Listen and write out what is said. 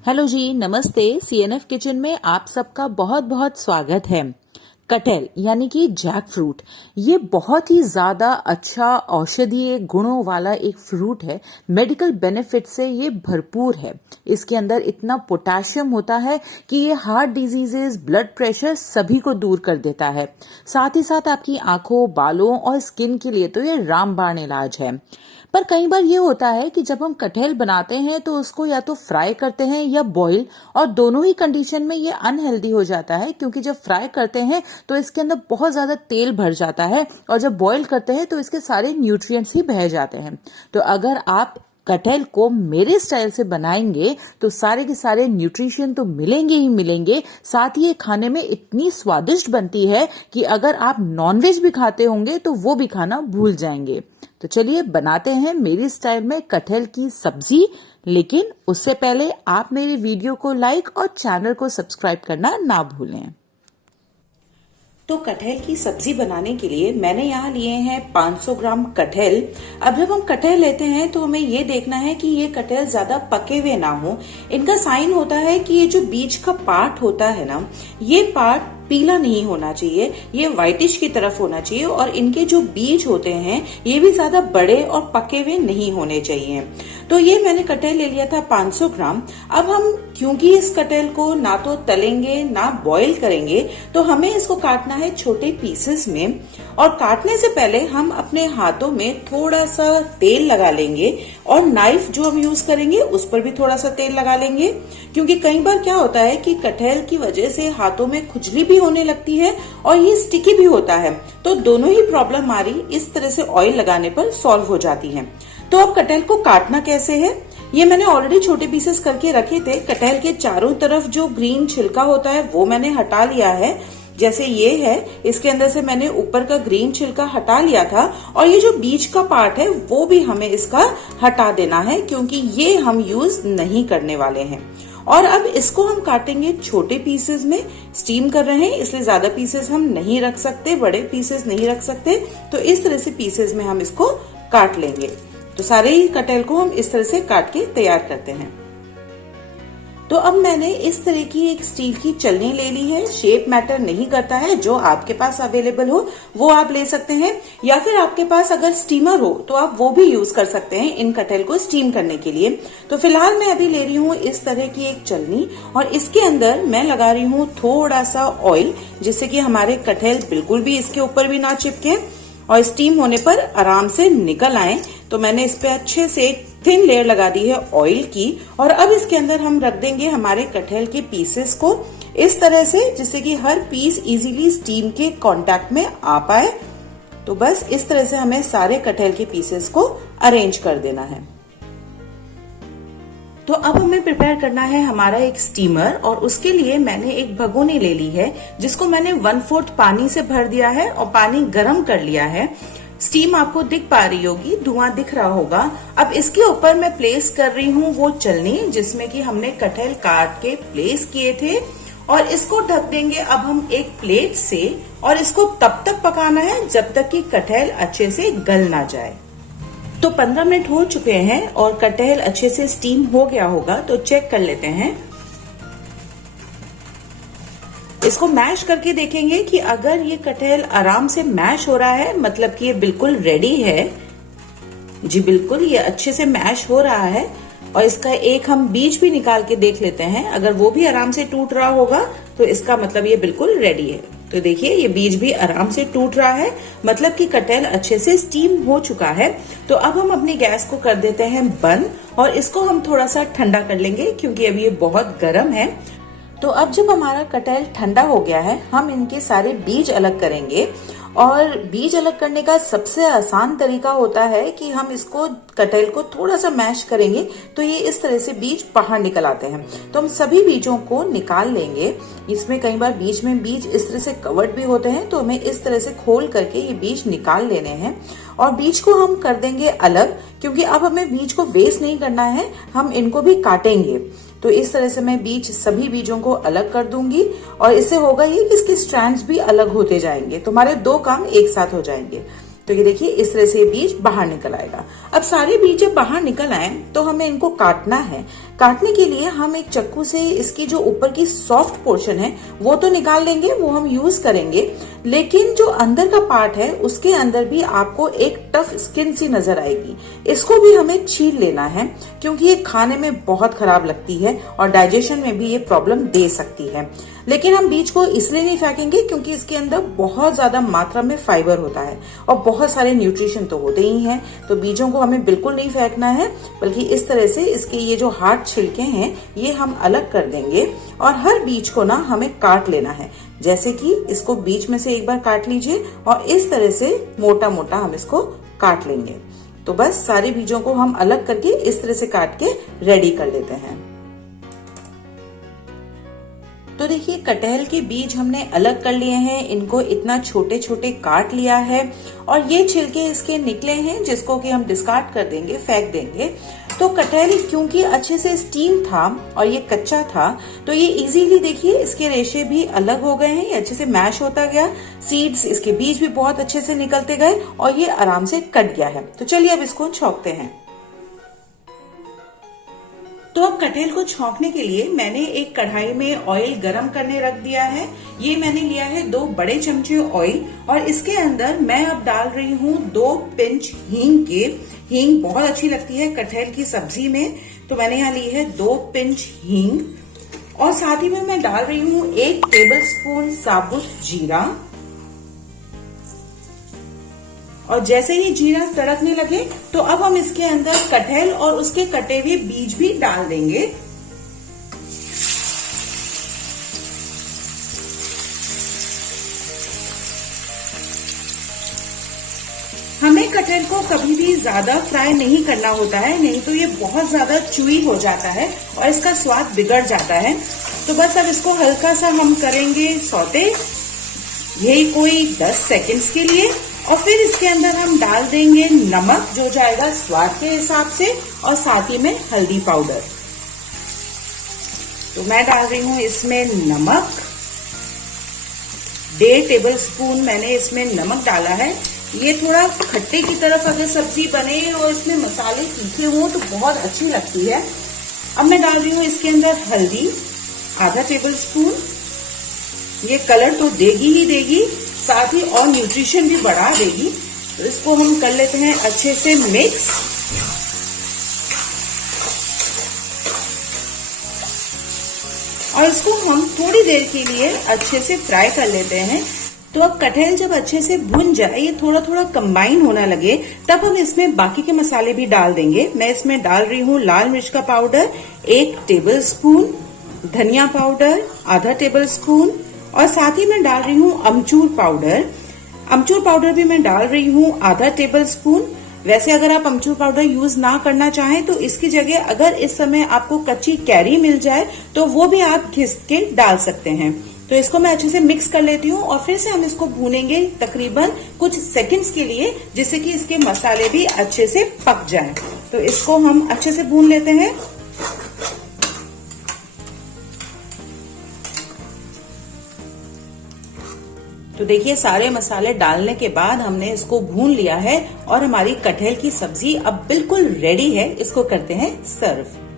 Hello जी, नमस्ते। CNF kitchen में आप सबका बहुत बहुत स्वागत है। कटहल यानी कि जैक फ्रूट, ये बहुत ही ज्यादा अच्छा औषधीय गुणों वाला एक फ्रूट है। मेडिकल बेनिफिट से ये भरपूर है। इसके अंदर इतना पोटेशियम होता है कि ये हार्ट डिजीजेस, ब्लड प्रेशर सभी को दूर कर देता है। साथ ही साथ आपकी आंखों, बालों और स्किन के लिए तो ये रामबाण इलाज है। पर कई बार ये होता है कि जब हम कटहल बनाते हैं तो उसको या तो फ्राई करते हैं या बॉईल, और दोनों ही कंडीशन में ये अनहेल्दी हो जाता है, क्योंकि जब फ्राई करते हैं तो इसके अंदर बहुत ज्यादा तेल भर जाता है और जब बॉईल करते हैं तो इसके सारे न्यूट्रिएंट्स ही बह जाते हैं। तो अगर आप कटहल को मेरे स्टाइल से बनाएंगे तो सारे के सारे न्यूट्रिशन तो मिलेंगे ही मिलेंगे, साथ ही ये खाने में इतनी स्वादिष्ट बनती है कि अगर आप नॉनवेज भी खाते होंगे तो वो भी खाना भूल जाएंगे। तो चलिए बनाते हैं मेरी स्टाइल में कटहल की सब्जी। लेकिन उससे पहले आप मेरी वीडियो को लाइक और चैनल को सब्सक्राइब करना ना भूलें। तो कटहल की सब्जी बनाने के लिए मैंने यहाँ लिए हैं 500 ग्राम कटहल। अब जब हम कटहल लेते हैं तो हमें ये देखना है कि ये कटहल ज्यादा पके हुए ना हो। इनका साइन होता है कि ये जो बीच का पार्ट होता है ना, ये पार्ट पीला नहीं होना चाहिए, ये व्हाइटिश की तरफ होना चाहिए, और इनके जो बीज होते हैं ये भी ज्यादा बड़े और पके हुए नहीं होने चाहिए। तो ये मैंने कटहल ले लिया था 500 ग्राम। अब हम क्योंकि इस कटहल को ना तो तलेंगे ना बॉईल करेंगे, तो हमें इसको काटना है छोटे पीसेस में। और काटने से पहले हम अपने हाथों में थोड़ा सा तेल लगा लेंगे, और नाइफ जो हम यूज करेंगे उस पर भी थोड़ा सा तेल लगा लेंगे, क्योंकि कई बार क्या होता है कि कटहल की वजह से हाथों में खुजली भी होने लगती है और ये स्टिकी भी होता है। तो दोनों ही प्रॉब्लम हमारी इस तरह से ऑयल लगाने पर सॉल्व हो जाती है। तो अब कटहल को काटना कैसे है, ये मैंने ऑलरेडी छोटे पीसेस करके रखे थे। कटहल के चारों तरफ जो ग्रीन छिलका होता है वो मैंने हटा लिया है। जैसे ये है, इसके अंदर से मैंने ऊपर का ग्रीन छिलका हटा लिया था, और ये जो बीच का पार्ट है वो भी हमें इसका हटा देना है, क्योंकि ये हम यूज नहीं करने वाले हैं। और अब इसको हम काटेंगे छोटे पीसेस में। स्टीम कर रहे हैं इसलिए ज्यादा पीसेस हम नहीं रख सकते, बड़े पीसेस नहीं रख सकते। तो इस तरह से पीसेस में हम इसको काट लेंगे। तो सारे ही कटहल को हम इस तरह से काट के तैयार करते हैं। तो अब मैंने इस तरह की एक स्टील की छलनी ले ली है। शेप मैटर नहीं करता है, जो आपके पास अवेलेबल हो वो आप ले सकते हैं, या फिर आपके पास अगर स्टीमर हो तो आप वो भी यूज कर सकते हैं इन कटहल को स्टीम करने के लिए। तो फिलहाल मैं अभी ले रही हूँ इस तरह की एक छलनी, और इसके अंदर मैं लगा रही हूँ थोड़ा सा ऑयल, जिससे कि हमारे कटहल बिल्कुल भी इसके ऊपर भी ना चिपके और स्टीम होने पर आराम से निकल आए। तो मैंने इस पे अच्छे से थिन लेयर लगा दी है ऑयल की, और अब इसके अंदर हम रख देंगे हमारे कटहल के पीसेस को इस तरह से, जिससे कि हर पीस इजीली स्टीम के कांटेक्ट में आ पाए। तो बस इस तरह से हमें सारे कटहल के पीसेस को अरेंज कर देना है। तो अब हमें प्रिपेयर करना है हमारा एक स्टीमर, और उसके लिए मैंने एक भगोनी ले ली है, जिसको मैंने 1/4 पानी से भर दिया है और पानी गर्म कर लिया है। स्टीम आपको दिख पा रही होगी, धुआं दिख रहा होगा। अब इसके ऊपर मैं प्लेस कर रही हूँ वो छलनी जिसमें कि हमने कटहल काट के प्लेस किए थे, और इसको ढक देंगे अब हम एक प्लेट से, और इसको तब तक पकाना है जब तक कि कटहल अच्छे से गल ना जाए। तो 15 मिनट हो चुके हैं और कटहल अच्छे से स्टीम हो गया होगा, तो चेक कर लेते हैं। इसको मैश करके देखेंगे कि अगर ये कटहल आराम से मैश हो रहा है, मतलब कि ये बिल्कुल रेडी है। जी बिल्कुल, ये अच्छे से मैश हो रहा है। और इसका एक हम बीज भी निकाल के देख लेते हैं, अगर वो भी आराम से टूट रहा होगा तो इसका मतलब ये बिल्कुल रेडी है। तो देखिए, ये बीज भी आराम से टूट रहा है, मतलब कि कटहल अच्छे से स्टीम हो चुका है। तो अब हम अपनी गैस को कर देते हैं बंद, और इसको हम थोड़ा सा ठंडा कर लेंगे, क्योंकि अभी ये बहुत गर्म है। तो अब जब हमारा कटहल ठंडा हो गया है, हम इनके सारे बीज अलग करेंगे। और बीज अलग करने का सबसे आसान तरीका होता है कि हम इसको कटहल को थोड़ा सा मैश करेंगे तो ये इस तरह से बीज बाहर निकल आते हैं। तो हम सभी बीजों को निकाल लेंगे। इसमें कई बार बीज में बीज इस तरह से कवर्ड भी होते हैं, तो हमें इस तरह से खोल करके ये बीज निकाल लेने हैं। और बीज को हम कर देंगे अलग, क्योंकि अब हमें बीज को वेस्ट नहीं करना है, हम इनको भी काटेंगे। तो इस तरह से मैं सभी बीजों को अलग कर दूंगी, और इससे होगा ये कि इसके स्ट्रैंड्स भी अलग होते जाएंगे, तो हमारे दो काम एक साथ हो जाएंगे। तो ये देखिए, इस तरह से बीज बाहर निकल आएगा। अब सारे बीज जब बाहर निकल आए तो हमें इनको काटना है। काटने के लिए हम एक चाकू से इसकी जो ऊपर की सॉफ्ट पोर्शन है वो तो निकाल लेंगे, वो हम यूज करेंगे, लेकिन जो अंदर का पार्ट है उसके अंदर भी आपको एक टफ स्किन सी नजर आएगी। इसको भी हमें छील लेना है क्योंकि ये खाने में बहुत खराब लगती है और डाइजेशन में भी ये प्रॉब्लम दे सकती है। लेकिन हम बीज को इसलिए नहीं फेंकेंगे क्योंकि इसके अंदर बहुत ज्यादा मात्रा में फाइबर होता है और बहुत सारे न्यूट्रिशन तो होते ही हैं, तो बीजों को हमें बिल्कुल नहीं फेंकना है, बल्कि इस तरह से इसके ये जो हार्ड छिलके हैं ये हम अलग कर देंगे और हर बीज को ना हमें काट लेना है। जैसे कि इसको बीच में से एक बार काट लीजिए और इस तरह से मोटा मोटा हम इसको काट लेंगे। तो बस सारे बीजों को हम अलग करके इस तरह से काट के रेडी कर लेते हैं। तो देखिए कटहल के बीज हमने अलग कर लिए हैं, इनको इतना छोटे छोटे काट लिया है और ये छिलके इसके निकले हैं जिसको कि हम डिस्कार्ड कर देंगे, फेंक देंगे। तो कटहल क्योंकि अच्छे से स्टीम था और ये कच्चा था तो ये इजीली देखिए इसके रेशे भी अलग हो गए हैं, ये अच्छे से मैश होता गया, सीड्स इसके बीज भी बहुत अच्छे से निकलते गए और ये आराम से कट गया है। तो चलिए अब इसको छौंकते हैं। तो अब कटहल को छौंकने के लिए मैंने एक कढ़ाई में ऑयल गरम करने रख दिया है। ये मैंने लिया है 2 बड़े चमचे ऑयल और इसके अंदर मैं अब डाल रही हूँ 2 पिंच हींग के। हींग बहुत अच्छी लगती है कटहल की सब्जी में, तो मैंने यहाँ ली है 2 पिंच हींग और साथ ही में मैं डाल रही हूँ 1 टेबलस्पून साबुत जीरा। और जैसे ही जीरा तड़कने लगे तो अब हम इसके अंदर कटहल और उसके कटे हुए बीज भी डाल देंगे। हमें कटहल को कभी भी ज्यादा फ्राई नहीं करना होता है, नहीं तो ये बहुत ज्यादा चुई हो जाता है और इसका स्वाद बिगड़ जाता है। तो बस अब इसको हल्का सा हम करेंगे सौते, यही कोई 10 सेकंड्स के लिए, और फिर इसके अंदर हम डाल देंगे नमक जो जाएगा स्वाद के हिसाब से और साथ ही में हल्दी पाउडर। तो मैं डाल रही हूं इसमें नमक, 1.5 टेबलस्पून मैंने इसमें नमक डाला है। ये थोड़ा खट्टे की तरफ अगर सब्जी बने और इसमें मसाले तीखे हों तो बहुत अच्छी लगती है। अब मैं डाल रही हूँ इसके अंदर हल्दी, आधा टेबलस्पून। ये कलर तो देगी ही देगी, साथ ही और न्यूट्रिशन भी बढ़ा देगी। तो इसको हम कर लेते हैं अच्छे से मिक्स। और इसको हम थोड़ी देर के लिए अच्छे से फ्राई कर लेते हैं। तो अब कटहल जब अच्छे से भुन जाए, ये थोड़ा थोड़ा कंबाइन होना लगे, तब हम इसमें बाकी के मसाले भी डाल देंगे। मैं इसमें डाल रही हूँ लाल मिर्च का पाउडर 1 टेबलस्पून, धनिया पाउडर आधा टेबलस्पून और साथ ही मैं डाल रही हूँ अमचूर पाउडर। अमचूर पाउडर भी मैं डाल रही हूँ आधा टेबलस्पून। वैसे अगर आप अमचूर पाउडर यूज ना करना चाहें तो इसकी जगह अगर इस समय आपको कच्ची कैरी मिल जाए तो वो भी आप घिस के डाल सकते हैं। तो इसको मैं अच्छे से मिक्स कर लेती हूँ और फिर से हम इसको भूनेंगे तकरीबन कुछ सेकंड्स के लिए, जिससे कि इसके मसाले भी अच्छे से पक जाएं। तो इसको हम अच्छे से भून लेते हैं। तो देखिए सारे मसाले डालने के बाद हमने इसको भून लिया है और हमारी कटहल की सब्जी अब बिल्कुल रेडी है। इसको करते हैं सर्व।